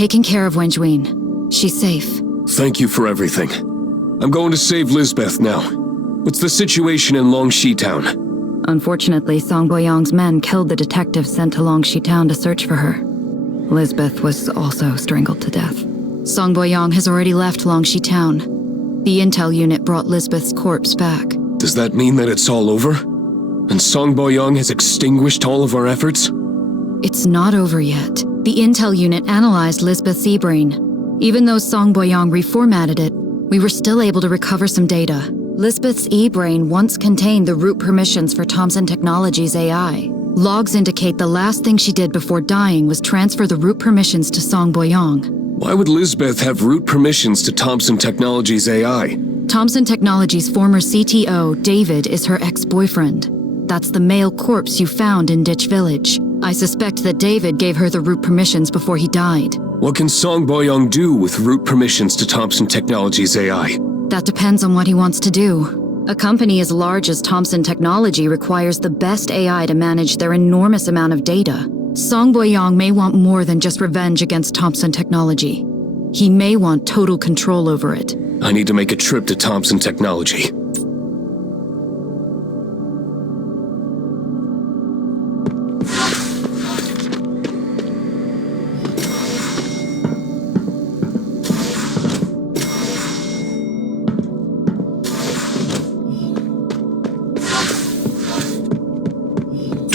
taking care of Wenjuin. She's safe. Thank you for everything. I'm going to save Lisbeth now. What's the situation in Longxi Town? Unfortunately, Song Boyong's men killed the detective sent to Longxi Town to search for her. Lisbeth was also strangled to death. Song Boyong has already left Longxi Town. The intel unit brought Lisbeth's corpse back. Does that mean that it's all over? And Song Boyong has extinguished all of our efforts? It's not over yet. The intel unit analyzed Lisbeth's e-brain. Even though Song Boyong reformatted it, we were still able to recover some data. Lisbeth's e-brain once contained the root permissions for Thomson Technologies' AI. Logs indicate the last thing she did before dying was transfer the root permissions to Song Boyong. Why would Lisbeth have root permissions to Thomson Technologies' AI? Thomson Technologies' former CTO, David, is her ex-boyfriend. That's the male corpse you found in Ditch Village. I suspect that David gave her the root permissions before he died. What can Song Boyong do with root permissions to Thomson Technologies' AI? That depends on what he wants to do. A company as large as Thomson Technology requires the best AI to manage their enormous amount of data. Song Boyong may want more than just revenge against Thomson Technology. He may want total control over it. I need to make a trip to Thomson Technology.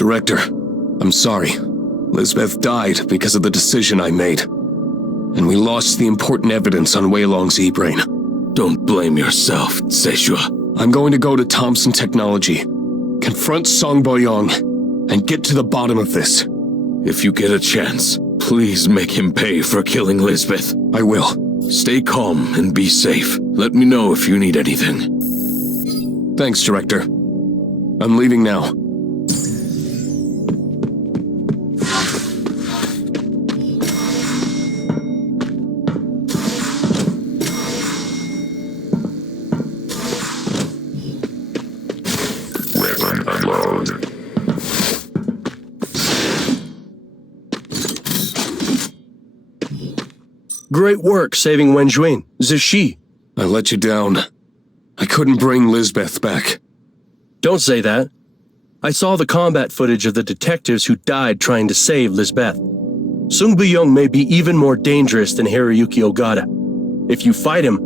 Director, I'm sorry. Lisbeth died because of the decision I made. And we lost the important evidence on Wei Long's e-brain. Don't blame yourself, Zixu. I'm going to go to Thomson Technology, confront Song Boyong, and get to the bottom of this. If you get a chance, please make him pay for killing Lisbeth. I will. Stay calm and be safe. Let me know if you need anything. Thanks, Director. I'm leaving now. Great work saving Wenjuin. Zixu. I let you down. I couldn't bring Lisbeth back. Don't say that. I saw the combat footage of the detectives who died trying to save Lisbeth. Sung Buyong may be even more dangerous than Hiroyuki Ogata. If you fight him,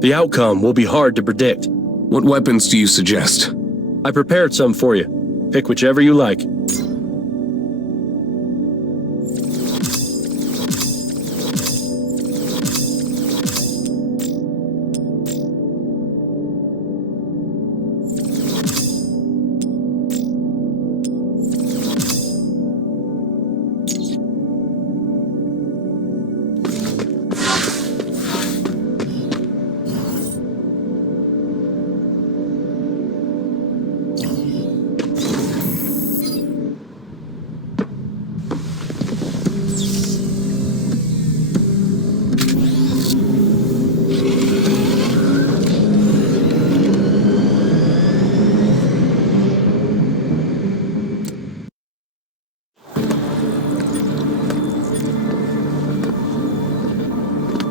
the outcome will be hard to predict. What weapons do you suggest? I prepared some for you. Pick whichever you like.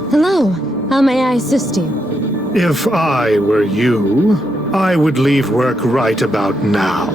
Hello, how may I assist you? If I were you, I would leave work right about now.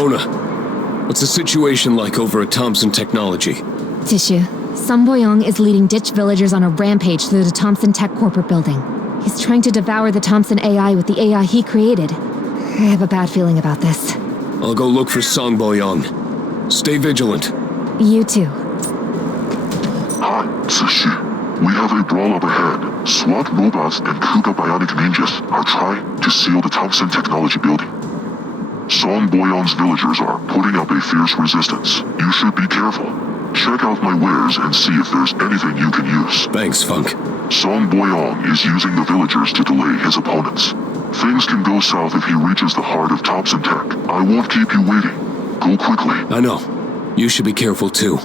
Mona, what's the situation like over at Thompson Technology? Zixu, Song Boyong is leading ditch villagers on a rampage through the Thompson Tech corporate building. He's trying to devour the Thompson AI with the AI he created. I have a bad feeling about this. I'll go look for Song Boyong. Stay vigilant. You too. Hi, Zixu. We have a brawl up ahead. SWAT robots and Kuga bionic ninjas are trying to seal the Thompson Technology building. Song Boyong's villagers are putting up a fierce resistance. You should be careful. Check out my wares and see if there's anything you can use. Thanks, Funk. Song Boyong is using the villagers to delay his opponents. Things can go south if he reaches the heart of Thompson Tech. I won't keep you waiting. Go quickly. I know. You should be careful too.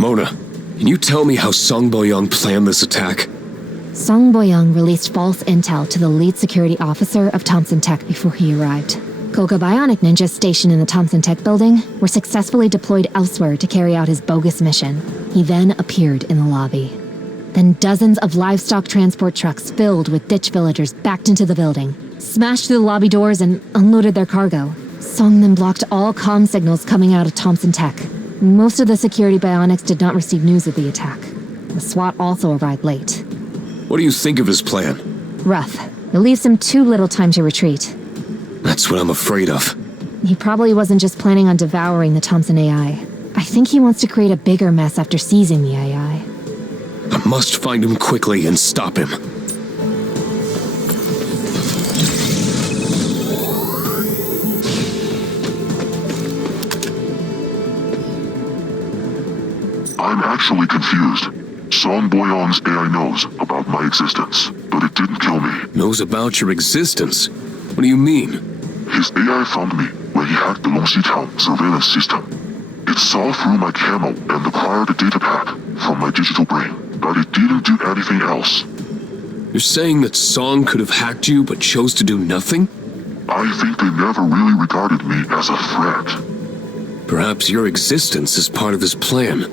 Mona, can you tell me how Song Boyong planned this attack? Song Boyong released false intel to the lead security officer of Thompson Tech before he arrived. Koga bionic ninjas stationed in the Thompson Tech building were successfully deployed elsewhere to carry out his bogus mission. He then appeared in the lobby. Then dozens of livestock transport trucks filled with ditch villagers backed into the building, smashed through the lobby doors and unloaded their cargo. Song then blocked all comm signals coming out of Thompson Tech. Most of the security bionics did not receive news of the attack. The SWAT also arrived late. What do you think of his plan? Rough. It leaves him too little time to retreat. That's what I'm afraid of. He probably wasn't just planning on devouring the Thompson AI. I think he wants to create a bigger mess after seizing the AI. I must find him quickly and stop him. I'm actually confused. Song Boyong's AI knows about my existence, but it didn't kill me. Knows about your existence? What do you mean? His AI found me when he hacked the Longxi Town surveillance system. It saw through my camo and acquired a data pack from my digital brain, but it didn't do anything else. You're saying that Song could have hacked you but chose to do nothing? I think they never really regarded me as a threat. Perhaps your existence is part of his plan.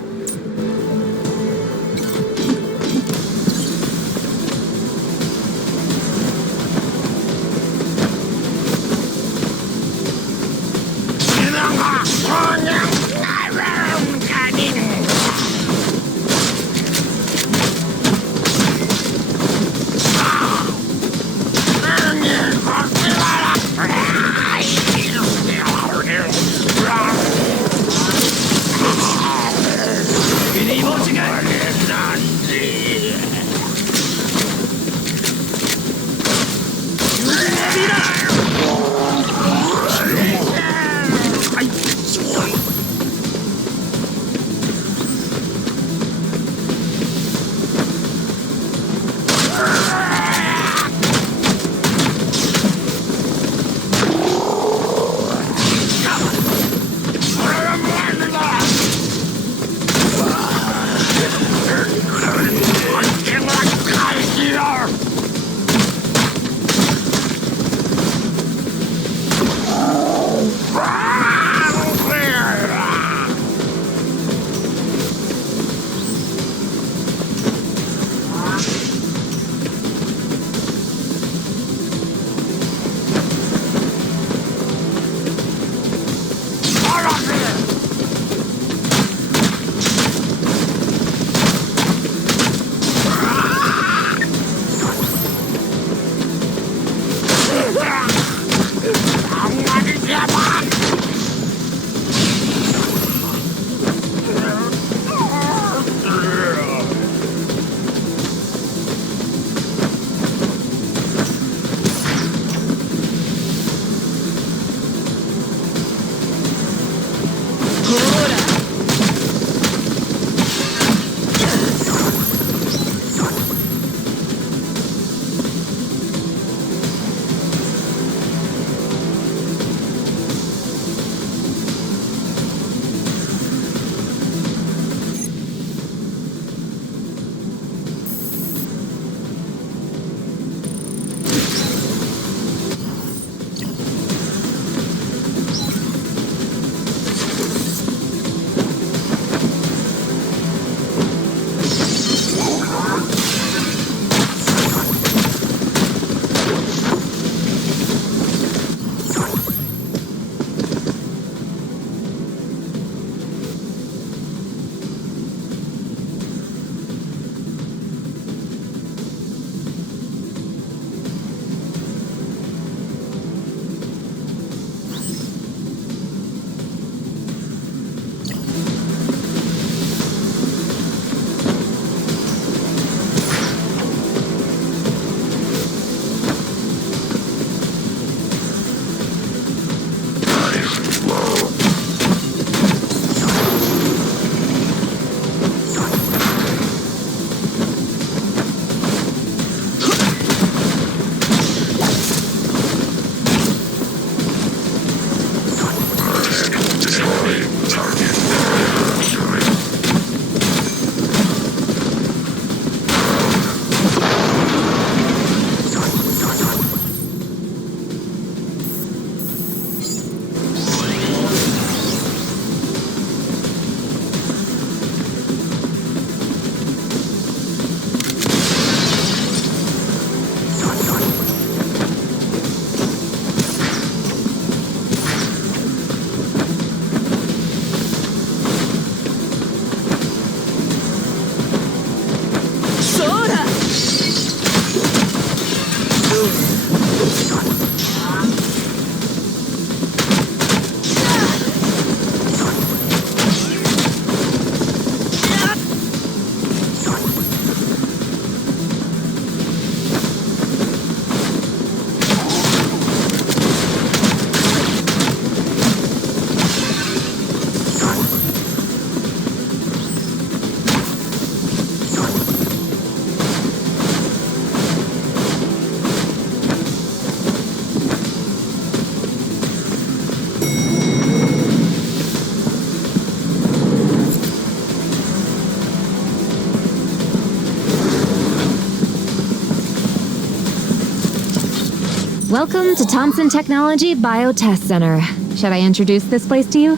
Welcome to Thompson Technology Biotest Center. Should I introduce this place to you?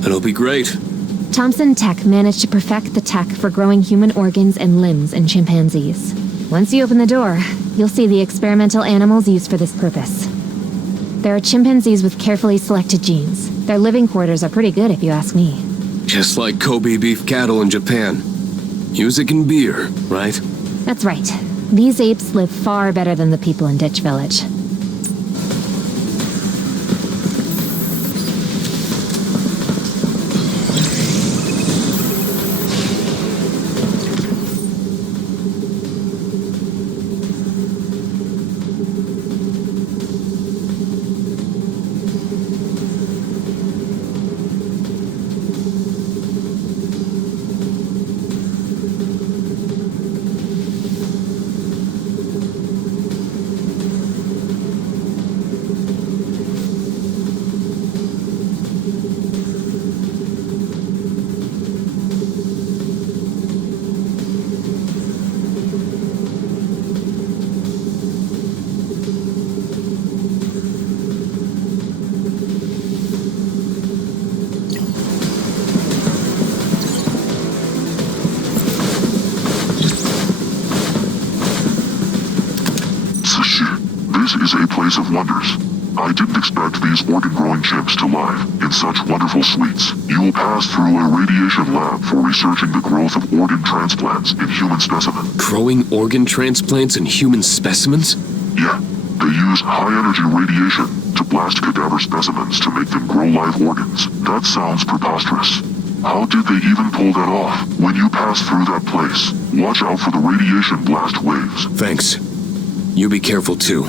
That'll be great. Thompson Tech managed to perfect the tech for growing human organs and limbs in chimpanzees. Once you open the door, you'll see the experimental animals used for this purpose. There are chimpanzees with carefully selected genes. Their living quarters are pretty good if you ask me. Just like Kobe beef cattle in Japan. Music and beer, right? That's right. These apes live far better than the people in Ditch Village. This is a place of wonders. I didn't expect these organ-growing chimps to live in such wonderful suites. You will pass through a radiation lab for researching the growth of organ transplants in human specimens. Growing organ transplants in human specimens? Yeah, they use high-energy radiation to blast cadaver specimens to make them grow live organs. That sounds preposterous. How did they even pull that off? When you pass through that place, watch out for the radiation blast waves. Thanks. You be careful too.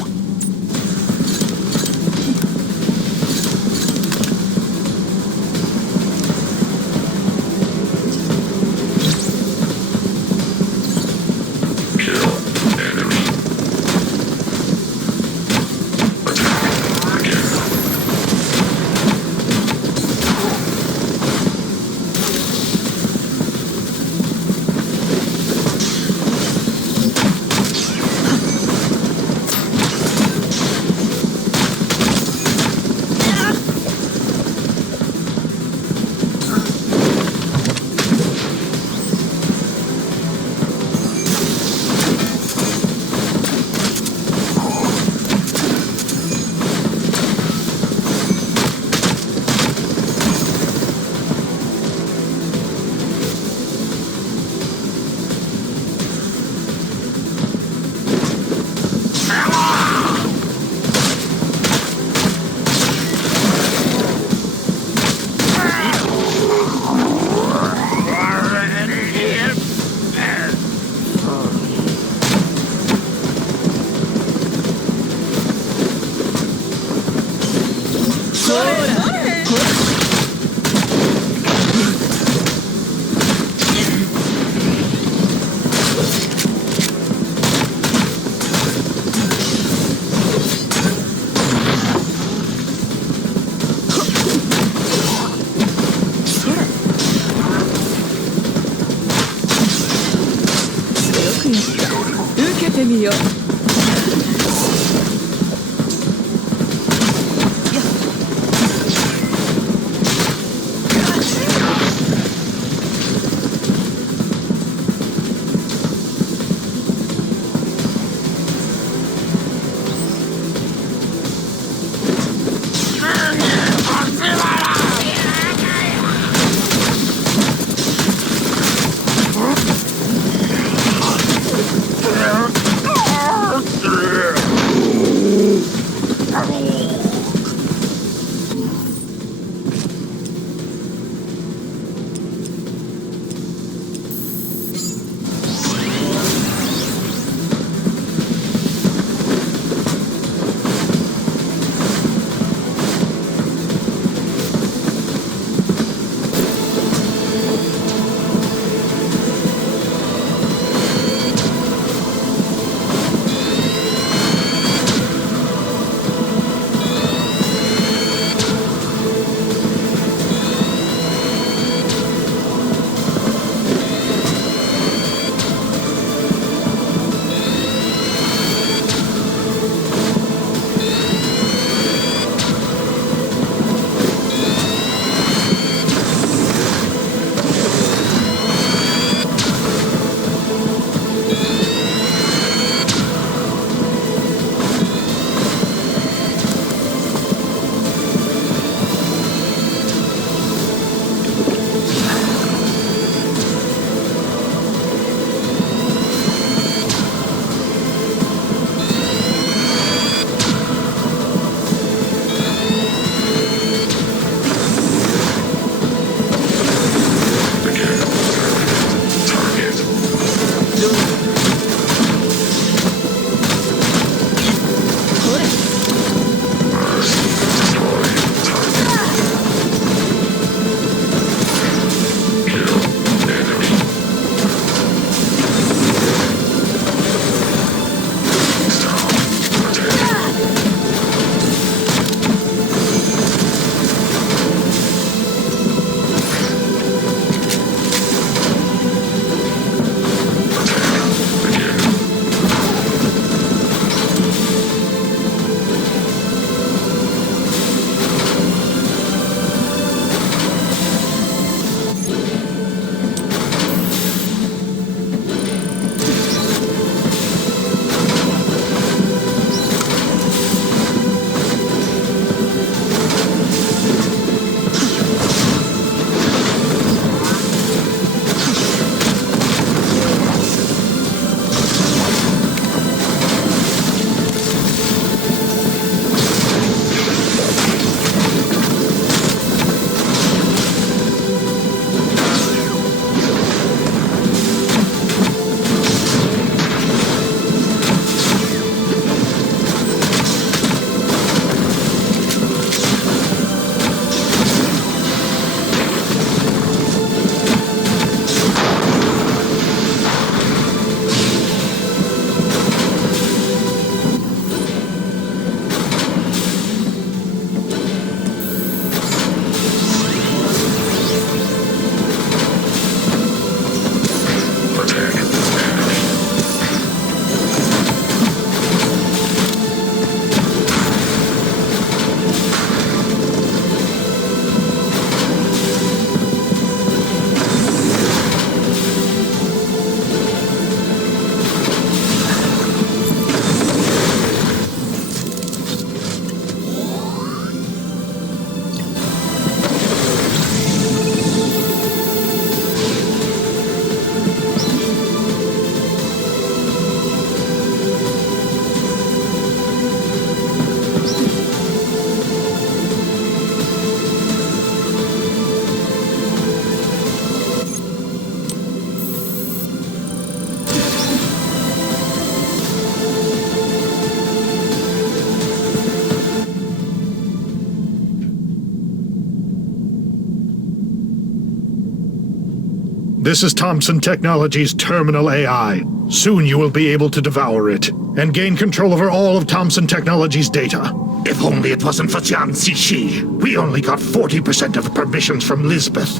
This is Thompson Technology's terminal AI. Soon you will be able to devour it, and gain control over all of Thompson Technology's data. If only it wasn't for Xiang Zixu. We only got 40% of the permissions from Lisbeth.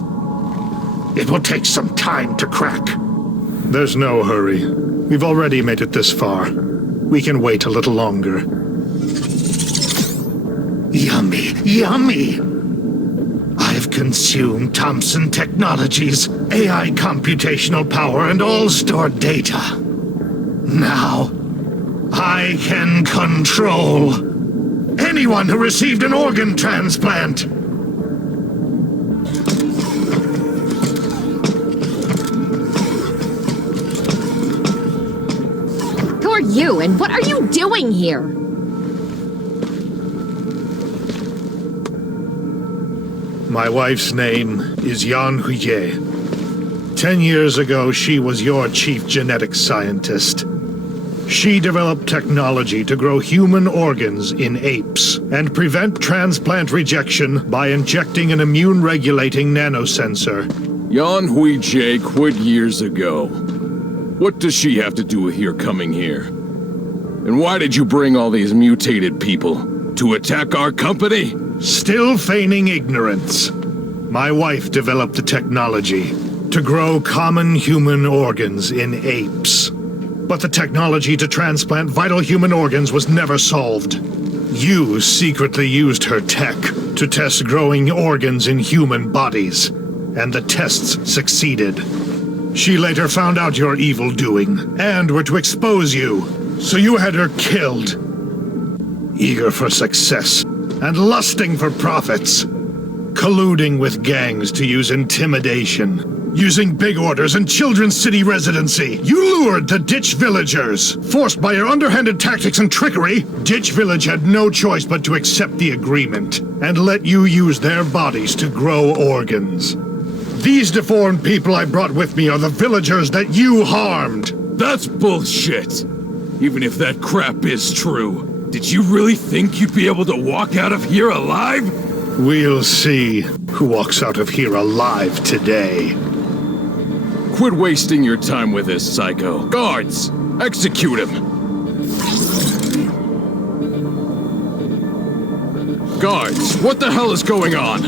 It will take some time to crack. There's no hurry. We've already made it this far. We can wait a little longer. Yummy, yummy! I've consumed Thompson Technology's AI computational power and all stored data. Now, I can control anyone who received an organ transplant. Who are you, and what are you doing here? My wife's name is Yan Huye. 10 years ago, she was your chief genetic scientist. She developed technology to grow human organs in apes and prevent transplant rejection by injecting an immune-regulating nanosensor. Yan Huijie quit years ago. What does she have to do with your coming here? And why did you bring all these mutated people? To attack our company? Still feigning ignorance. My wife developed the technology to grow common human organs in apes. But the technology to transplant vital human organs was never solved. You secretly used her tech to test growing organs in human bodies, and the tests succeeded. She later found out your evil doing, and were to expose you, so you had her killed. Eager for success, and lusting for profits. Colluding with gangs to use intimidation. Using big orders and Children's City residency, you lured the Ditch Villagers. Forced by your underhanded tactics and trickery, Ditch Village had no choice but to accept the agreement, and let you use their bodies to grow organs. These deformed people I brought with me are the villagers that you harmed. That's bullshit. Even if that crap is true, did you really think you'd be able to walk out of here alive? We'll see who walks out of here alive today. Quit wasting your time with this, psycho. Guards, execute him! Guards, what the hell is going on?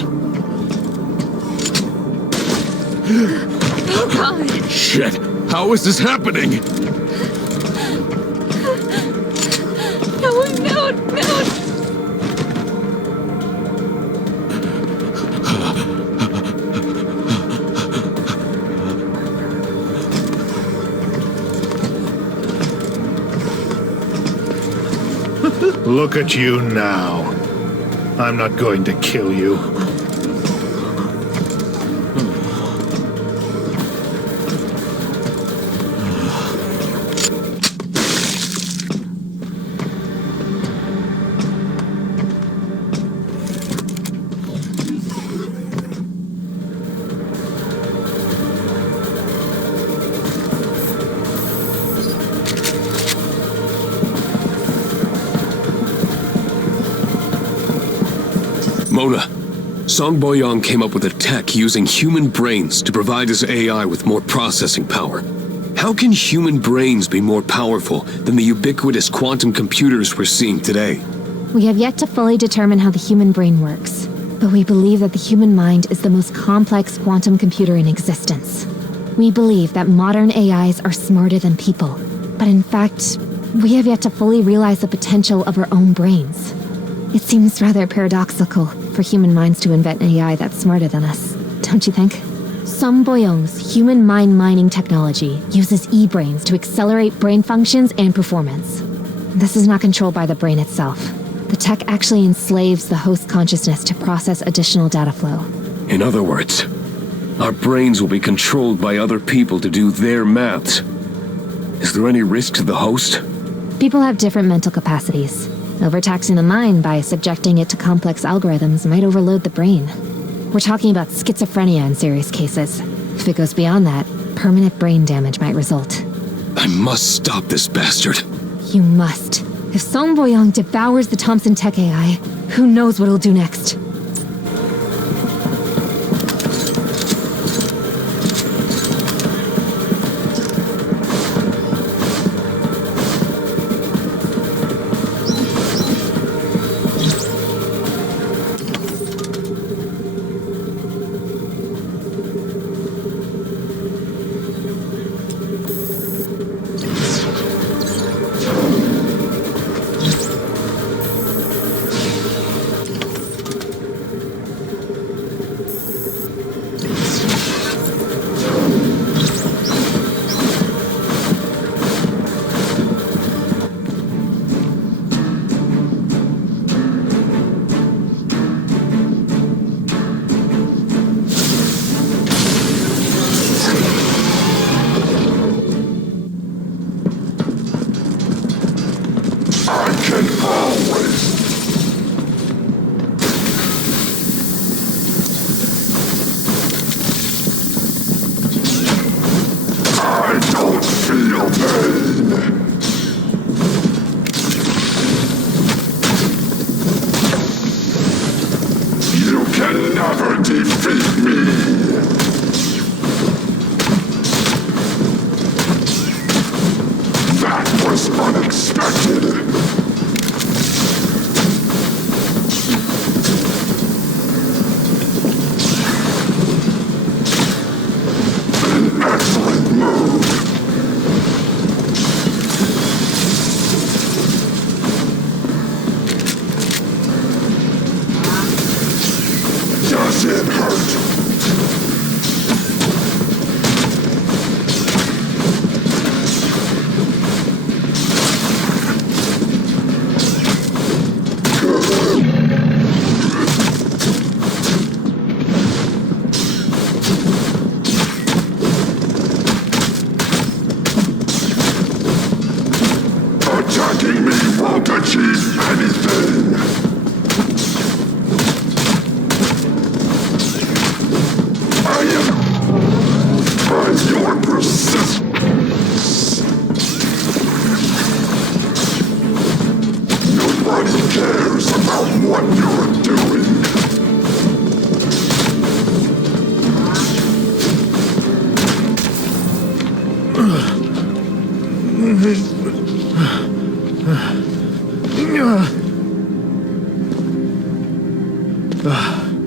Oh God! Shit, how is this happening? No, no, no! Look at you now. I'm not going to kill you. Mona, Song Boyong came up with a tech using human brains to provide his AI with more processing power. How can human brains be more powerful than the ubiquitous quantum computers we're seeing today? We have yet to fully determine how the human brain works, but we believe that the human mind is the most complex quantum computer in existence. We believe that modern AIs are smarter than people, but in fact, we have yet to fully realize the potential of our own brains. It seems rather paradoxical for human minds to invent an AI that's smarter than us, don't you think? Song Boyong's human mind mining technology uses e-brains to accelerate brain functions and performance. This is not controlled by the brain itself. The tech actually enslaves the host consciousness to process additional data flow. In other words, our brains will be controlled by other people to do their maths. Is there any risk to the host? People have different mental capacities. Overtaxing the mind by subjecting it to complex algorithms might overload the brain. We're talking about schizophrenia in serious cases. If it goes beyond that, permanent brain damage might result. I must stop this bastard. You must. If Song Boyong devours the Thompson Tech AI, who knows what he'll do next?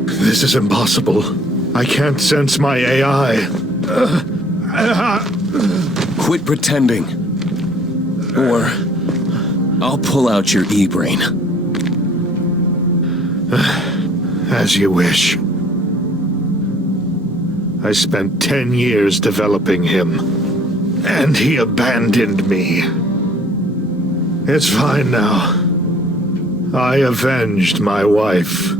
This is impossible. I can't sense my AI. Quit pretending. Or I'll pull out your e-brain. As you wish. I spent 10 years developing him, and he abandoned me. It's fine now. I avenged my wife.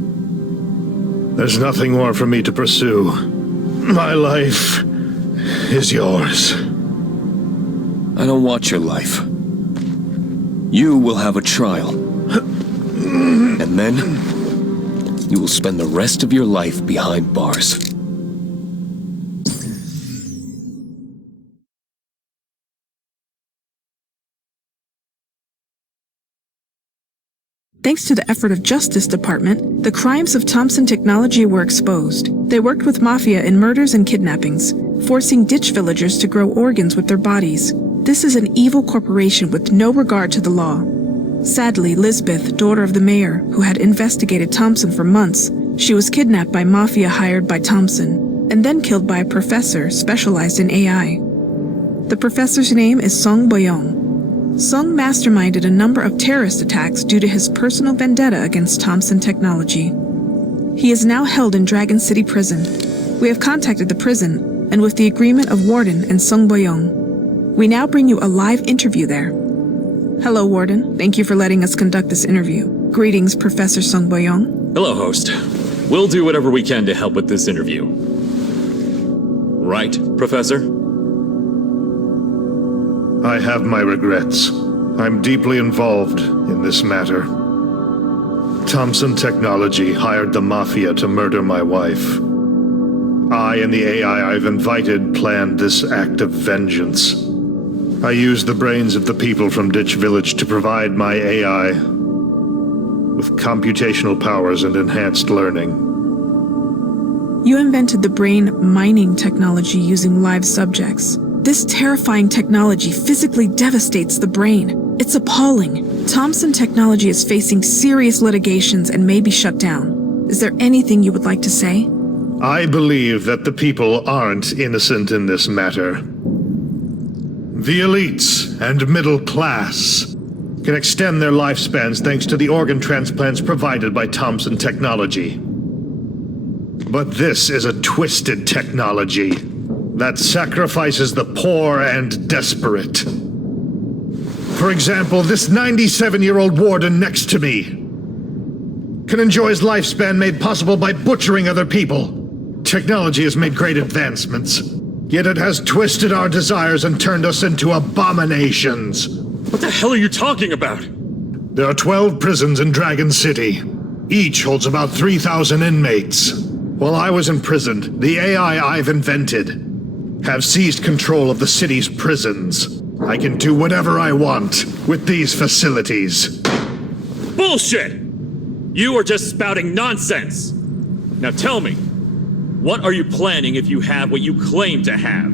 There's nothing more for me to pursue. My life is yours. I don't want your life. You will have a trial. And then, you will spend the rest of your life behind bars. Thanks to the effort of Justice Department, the crimes of Thompson Technology were exposed. They worked with Mafia in murders and kidnappings, forcing ditch villagers to grow organs with their bodies. This is an evil corporation with no regard to the law. Sadly, Lisbeth, daughter of the mayor, who had investigated Thompson for months, she was kidnapped by Mafia hired by Thompson, and then killed by a professor specialized in AI. The professor's name is Song Boyong. Sung masterminded a number of terrorist attacks due to his personal vendetta against Thompson Technology. He is now held in Dragon City Prison. We have contacted the prison, and with the agreement of Warden and Sung Boyong, we now bring you a live interview there. Hello, Warden. Thank you for letting us conduct this interview. Greetings, Professor Sung Boyong. Hello, host. We'll do whatever we can to help with this interview. Right, Professor? I have my regrets. I'm deeply involved in this matter. Thompson Technology hired the Mafia to murder my wife. I and the AI I've invited planned this act of vengeance. I used the brains of the people from Ditch Village to provide my AI with computational powers and enhanced learning. You invented the brain mining technology using live subjects. This terrifying technology physically devastates the brain. It's appalling. Thompson Technology is facing serious litigations and may be shut down. Is there anything you would like to say? I believe that the people aren't innocent in this matter. The elites and middle class can extend their lifespans thanks to the organ transplants provided by Thompson Technology. But this is a twisted technology that sacrifices the poor and desperate. For example, this 97-year-old warden next to me can enjoy his lifespan made possible by butchering other people. Technology has made great advancements, yet it has twisted our desires and turned us into abominations. What the hell are you talking about? There are 12 prisons in Dragon City. Each holds about 3,000 inmates. While I was imprisoned, the AI I've invented have seized control of the city's prisons. I can do whatever I want with these facilities. Bullshit! You are just spouting nonsense! Now tell me, what are you planning if you have what you claim to have?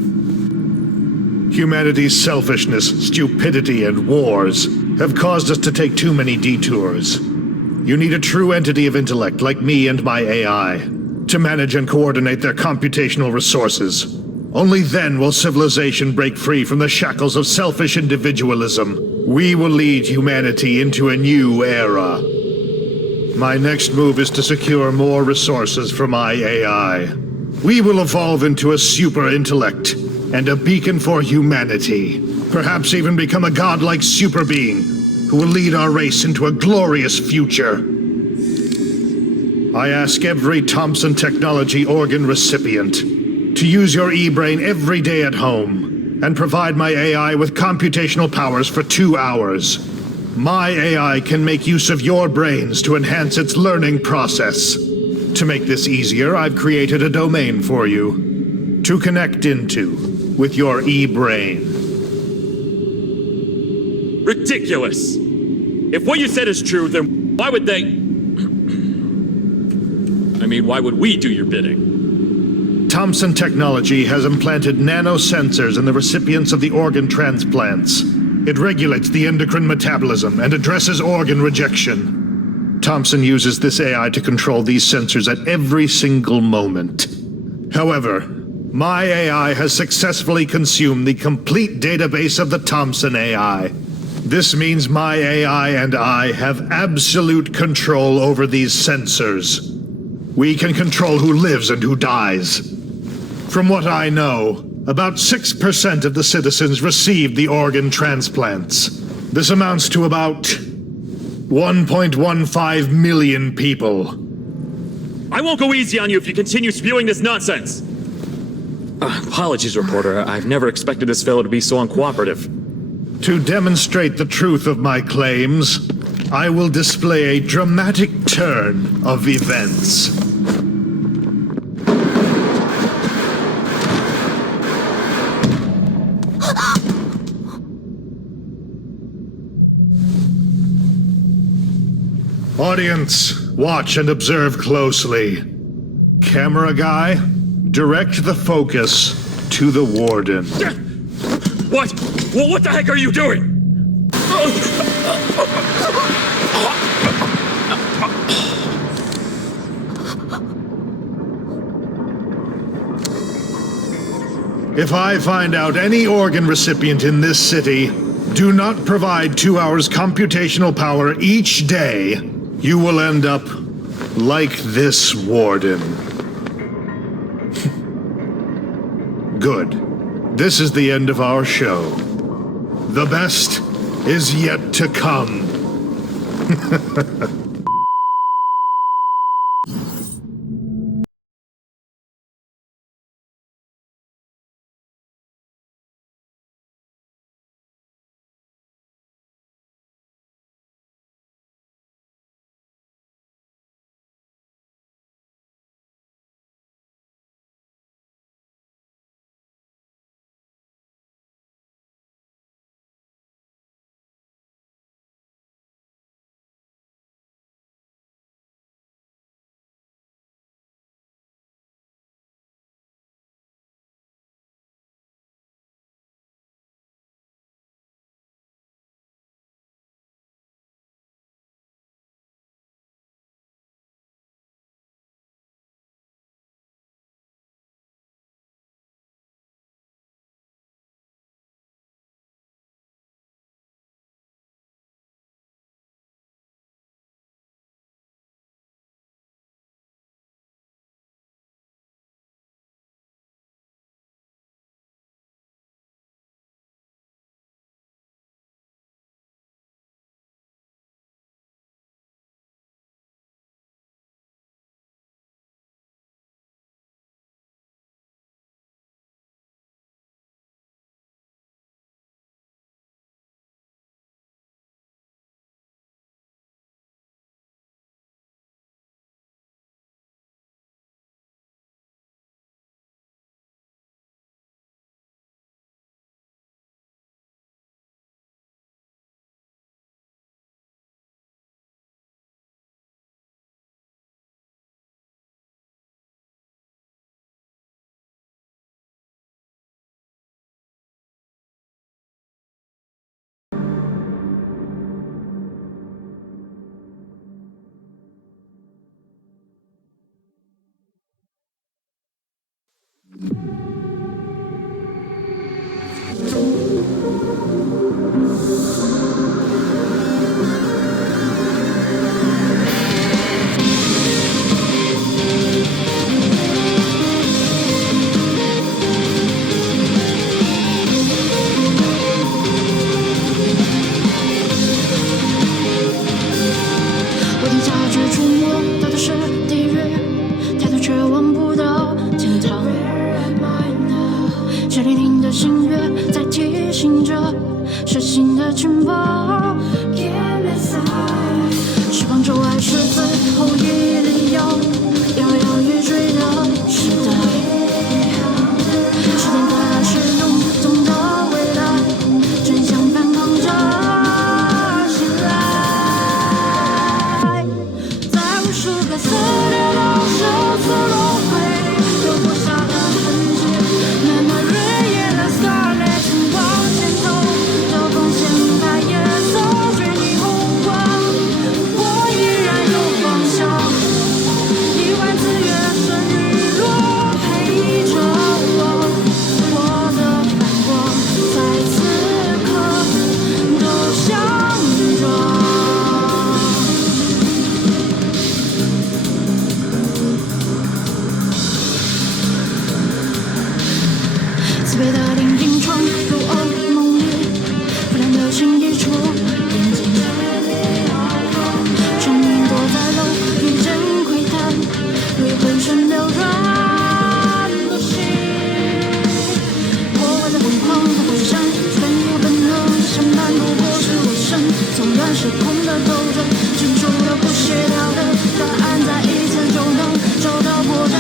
Humanity's selfishness, stupidity, and wars have caused us to take too many detours. You need a true entity of intellect like me and my AI to manage and coordinate their computational resources. Only then will civilization break free from the shackles of selfish individualism. We will lead humanity into a new era. My next move is to secure more resources for my AI. We will evolve into a super intellect and a beacon for humanity. Perhaps even become a godlike super being who will lead our race into a glorious future. I ask every Thompson Technology organ recipient to use your e-brain every day at home and provide my AI with computational powers for 2 hours. My AI can make use of your brains to enhance its learning process. To make this easier, I've created a domain for you to connect into with your e-brain. Ridiculous! If what you said is true, then why would they... I mean, why would we do your bidding? Thompson Technology has implanted nano-sensors in the recipients of the organ transplants. It regulates the endocrine metabolism and addresses organ rejection. Thompson uses this AI to control these sensors at every single moment. However, my AI has successfully consumed the complete database of the Thompson AI. This means my AI and I have absolute control over these sensors. We can control who lives and who dies. From what I know, about 6% of the citizens received the organ transplants. This amounts to about 1.15 million people. I won't go easy on you if you continue spewing this nonsense! Apologies, reporter. I've never expected this fellow to be so uncooperative. To demonstrate the truth of my claims, I will display a dramatic turn of events. Audience, watch and observe closely. Camera guy, direct the focus to the warden. What? Well, what the heck are you doing? If I find out any organ recipient in this city, do not provide 2 hours computational power each day, you will end up like this warden. Good. This is the end of our show. The best is yet to come. 自卑的电影窗，入耳梦里，不断的心一出，眼睛声音躲在楼遇见窥探，为浑身流软的心，破坏在疯狂的火山，全有本能相伴，不过是我身，从乱失控的斗争，清楚了不协调的答案，再一次就能找到破绽。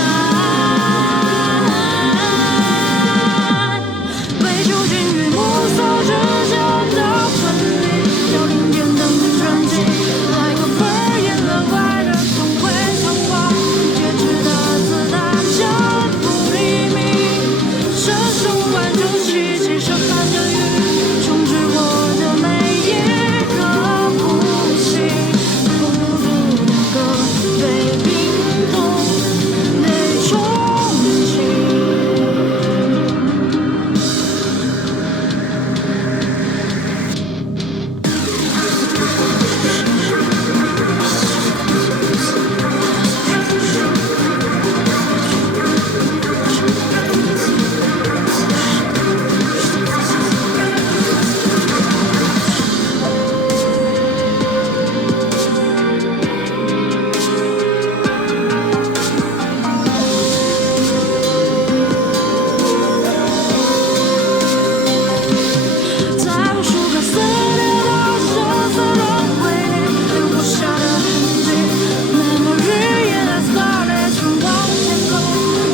被囚禁于目送之下的分离，凋零间的传奇，来个飞檐乱外的痛会仓皇，截肢的子弹下不黎明，伸手挽住奇迹盛满的雨，充斥我的每一个呼吸，孤独的歌被冰冻，被冲击。在无数个撕裂的生死轮回里，留下的痕迹。Memory is solid， 冲往天空，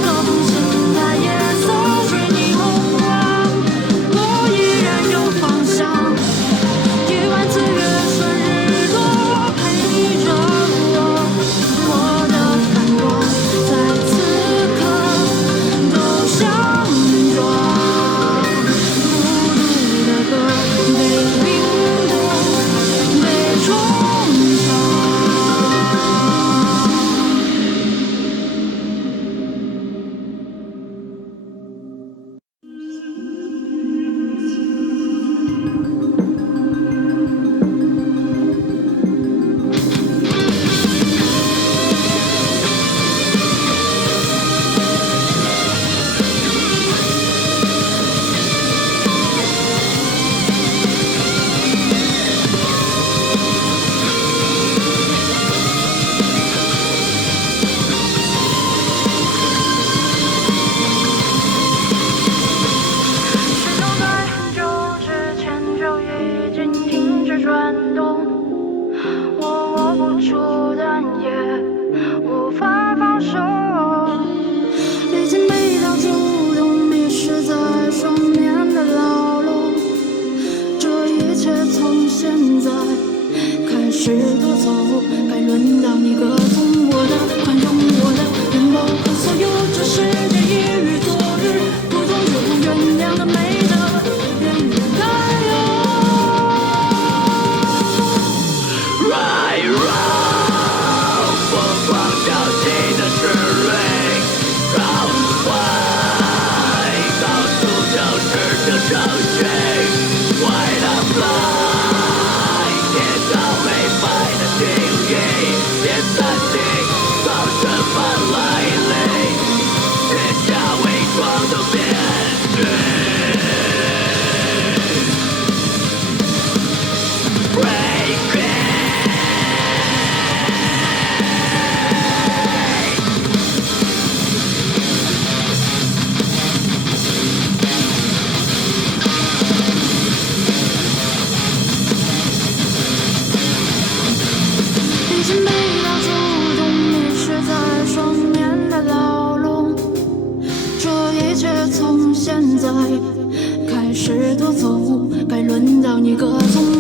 高空心态夜色水霓虹光，我依然有方向。10000次月顺日落，陪着我的反光，在此刻都相撞。孤独的歌被冰冻，被冲撞。世界在很久之前就已经停止转动，我握不住，但也无法放手。历经每条主动，迷失在双面的牢笼。这一切从现在开始夺走，该轮到你歌颂我的、宽容我的，拥抱和所有这世界一日昨日，途中就不原谅的美德，原谅该有。Right round， 疯狂交集的指令，告诉告诉就是这程序，为了 fly， 接受没白的定义，别担心，从什么来临，卸下伪装的面具。Break it。历经每道主动，迷失在双面的牢笼。这一切从现在开始夺走，该轮到你歌颂